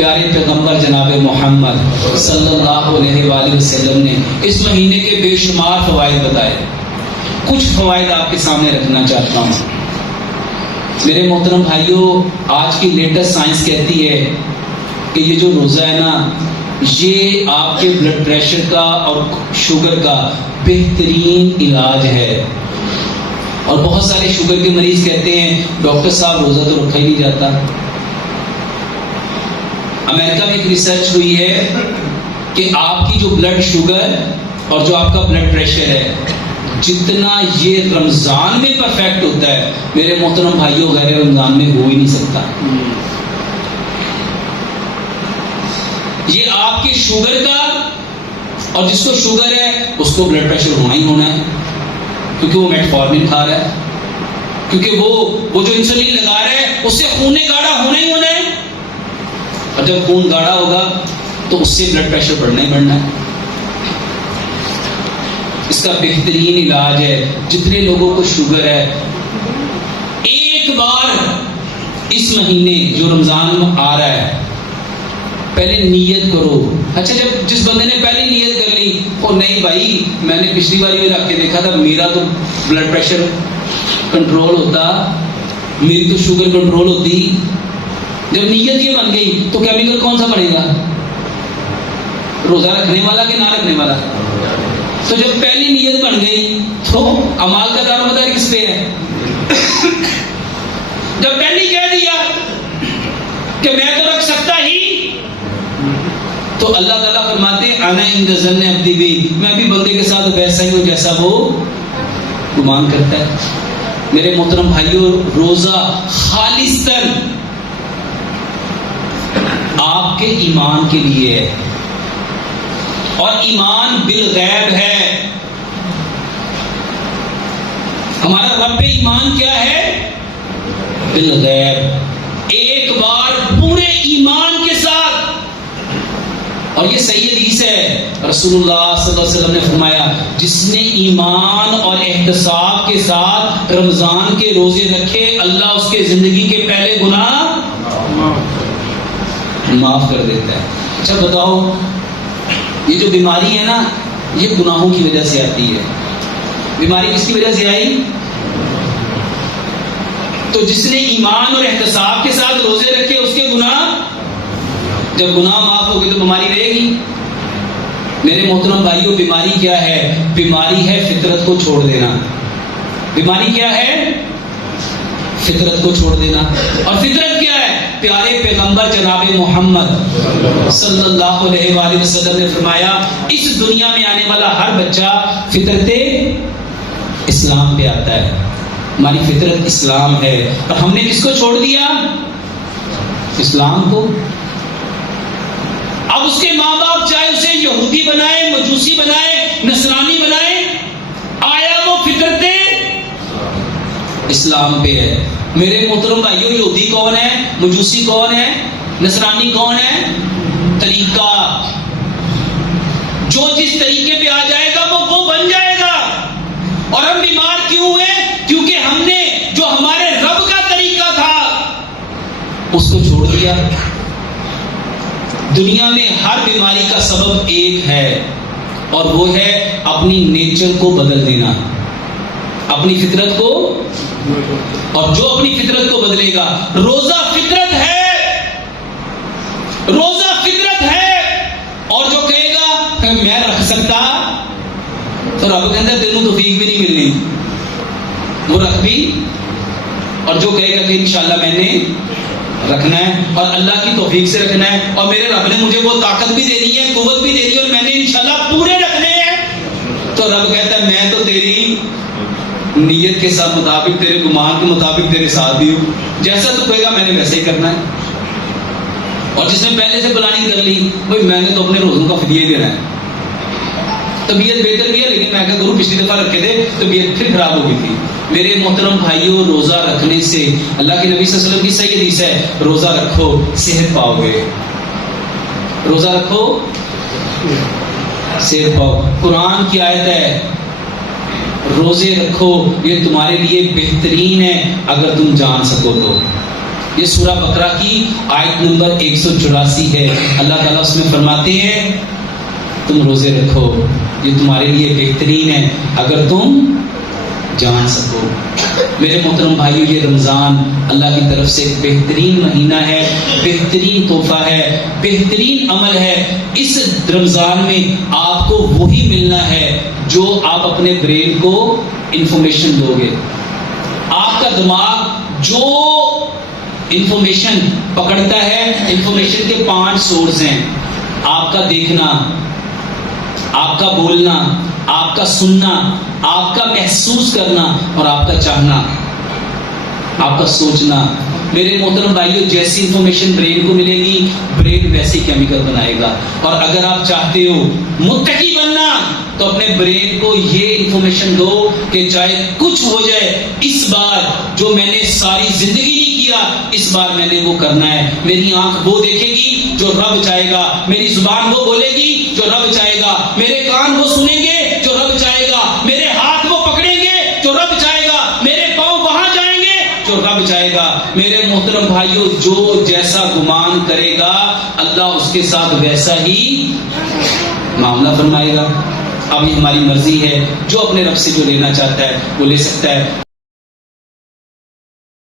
پیارے پیغمبر جناب محمد صلی اللہ علیہ وآلہ وسلم نے اس مہینے کے بے شمار فوائد بتائے. کچھ فوائد آپ کے سامنے رکھنا چاہتا ہوں. میرے محترم بھائیوں، آج کی لیٹسٹ سائنس کہتی ہے کہ یہ جو روزہ ہے نا، یہ آپ کے بلڈ پریشر کا اور شوگر کا بہترین علاج ہے. اور بہت سارے شوگر کے مریض کہتے ہیں ڈاکٹر صاحب روزہ تو رکھا ہی نہیں جاتا. امریکہ میں ایک ریسرچ ہوئی ہے کہ آپ کی جو بلڈ شوگر اور جو آپ کا بلڈ پریشر ہے، جتنا یہ رمضان میں پرفیکٹ ہوتا ہے، میرے محترم بھائیوں غیر رمضان میں ہو ہی نہیں سکتا. یہ آپ کی شوگر کا، اور جس کو شوگر ہے اس کو بلڈ پریشر ہونا ہی ہونا ہے، کیونکہ وہ میٹفارمن کھا رہا ہے، کیونکہ وہ جو انسولین لگا رہا ہے اس سے خون گاڑھا ہونا ہی ہونا ہے. اور جب خون گاڑھا ہوگا تو اس سے بلڈ پریشر بڑھنا ہی بڑھنا ہے. اس کا بہترین علاج ہے. جتنے لوگوں کو شوگر ہے، ایک بار اس مہینے جو رمضان آ رہا ہے پہلے نیت کرو. اچھا، جب جس بندے نے پہلے نیت کر لی، اور نہیں بھائی میں نے پچھلی بار بھی رکھ کے دیکھا تھا، میرا تو بلڈ پریشر کنٹرول ہوتا، میری تو شوگر کنٹرول ہوتی. جب نیت یہ بن گئی تو کیمیکل کون سا بنے گا؟ روزہ رکھنے والا کہ نہ رکھنے والا؟ تو جب پہلی نیت بن گئی تو اعمال کا دار و مدار کس پہ ہے؟ جب پہلی کہہ دیا کہ میں تو رکھ سکتا ہی، تو اللہ تعالیٰ فرماتے ہیں انا عند ظن عبدی بی، میں بھی بندے کے ساتھ ویسا ہی ہوں جیسا وہ گمان کرتا ہے. میرے محترم بھائیوں، روزہ خالصتاً آپ کے ایمان کے لیے ہے، اور ایمان بالغیب ہے. ہمارا رب ایمان کیا ہے؟ بالغیب. ایک بار پورے ایمان کے ساتھ. اور یہ صحیح حدیث ہے، رسول اللہ صلی اللہ علیہ وسلم نے فرمایا جس نے ایمان اور احتساب کے ساتھ رمضان کے روزے رکھے، اللہ اس کے زندگی کے پہلے گناہ معاف کر دیتا ہے. اچھا بتاؤ، یہ جو بیماری ہے نا، یہ گناہوں کی وجہ سے آتی ہے. بیماری کس کی وجہ سے آئی؟ تو جس نے ایمان اور احتساب کے ساتھ روزے رکھے اس کے گناہ، جب گناہ معاف ہو گئے تو بیماری رہے گی. میرے محترم بھائیوں، بیماری کیا ہے؟ بیماری ہے فطرت کو چھوڑ دینا. بیماری کیا ہے؟ فطرت کو چھوڑ دینا. اور فطرت کیا ہے؟ پیارے پیغمبر جناب محمد صلی اللہ علیہ وآلہ وسلم نے فرمایا اس دنیا میں آنے والا ہر بچہ فطرت اسلام پہ آتا ہے. ہماری فطرت اسلام ہے، اور ہم نے کس کو چھوڑ دیا؟ اسلام کو. اب اس کے ماں باپ چاہے اسے یہودی بنائے، مجوسی بنائے، نصرانی بنائے، آیا وہ فطرت اسلام پہ ہے. میرے محترم بھائیوں، یہودی کون ہے؟ مجوسی کون ہے؟ نصرانی کون ہے؟ طریقہ. جو جس طریقے پہ آ جائے گا وہ بن جائے گا. اور ہم بیمار کیوں ہیں؟ کیونکہ ہم نے جو ہمارے رب کا طریقہ تھا اس کو چھوڑ دیا. دنیا میں ہر بیماری کا سبب ایک ہے، اور وہ ہے اپنی نیچر کو بدل دینا، اپنی فطرت کو. اور جو اپنی فطرت کو بدلے گا، روزہ فطرت ہے، روزہ فطرت ہے. اور جو کہے گا میں رکھ سکتا، تو رب کہتا ہے تینوں توفیق بھی نہیں ملنی، وہ رکھ بھی. اور جو کہے گا کہ انشاءاللہ میں نے رکھنا ہے اور اللہ کی توفیق سے رکھنا ہے، اور میرے رب نے مجھے وہ طاقت بھی دینی ہے، قوت بھی دینی ہے، اور میں نے انشاءاللہ پورے رکھنے ہیں، تو رب کہتا ہے میں تو تیری نیت کے ساتھ مطابق، تیرے گمان کے مطابق تیرے ساتھ بھی ہوں. جیسا تو کہے گا میں نے ویسے ہی کرنا ہے. اور جس نے پہلے سے پلاننگ کر لی، بھائی میں نے تو اپنے روزوں کا فدیہ دینا ہے. طبیعت بہتر بھی ہے، لیکن میں کہا کروں پچھلی دفعہ رکھے تھے طبیعت پھر خراب ہو گئی تھی. میرے محترم بھائیوں، روزہ رکھنے سے اللہ کے نبی صلی اللہ علیہ وسلم کی صحیح حدیث ہے، روزہ رکھو صحت پاؤ گے. روزہ رکھو صحت پاؤ. قرآن کی آیت ہے روزے رکھو، یہ تمہارے لیے بہترین ہے اگر تم جان سکو تو. یہ سورہ بقرہ کی آیت نمبر 184 ہے. اللہ تعالیٰ اس میں فرماتے ہیں تم روزے رکھو، یہ تمہارے لیے بہترین ہے اگر تم جان سکو. میرے محترم بھائیو، یہ رمضان اللہ کی طرف سے ایک بہترین مہینہ ہے، بہترین تحفہ ہے، بہترین عمل ہے. اس رمضان میں آپ کو وہی ملنا ہے جو آپ اپنے برین کو انفارمیشن دو گے. آپ کا دماغ جو انفارمیشن پکڑتا ہے، انفارمیشن کے 5 سورس ہیں: آپ کا دیکھنا، آپ کا بولنا، آپ کا سننا، آپ کا محسوس کرنا اور آپ کا چاہنا، آپ کا سوچنا. میرے محترم بھائیوں، جیسی انفارمیشن برین کو ملے گی، برین ویسے کیمیکل بنائے گا. اور اگر آپ چاہتے ہو متقی بننا تو اپنے برین کو یہ انفارمیشن دو کہ چاہے کچھ ہو جائے، اس بار جو میں نے ساری زندگی نہیں کیا، اس بار میں نے وہ کرنا ہے. میری آنکھ وہ دیکھے گی جو رب چاہے گا، میری زبان وہ بولے گی جو رب چاہے گا، میرے کان وہ سنیں گے جو رب چاہے گا، میرے ہاتھ وہ پکڑیں گے جو رب چاہے گا، میرے پاؤں وہاں جائیں گے جو رب چاہے گا. میرے محترم بھائیوں، جو جیسا گمان کرے گا اللہ اس کے ساتھ ویسا ہی معاملہ فرمائے گا. اب یہ ہماری مرضی ہے، جو اپنے رب سے جو لینا چاہتا ہے وہ لے سکتا ہے.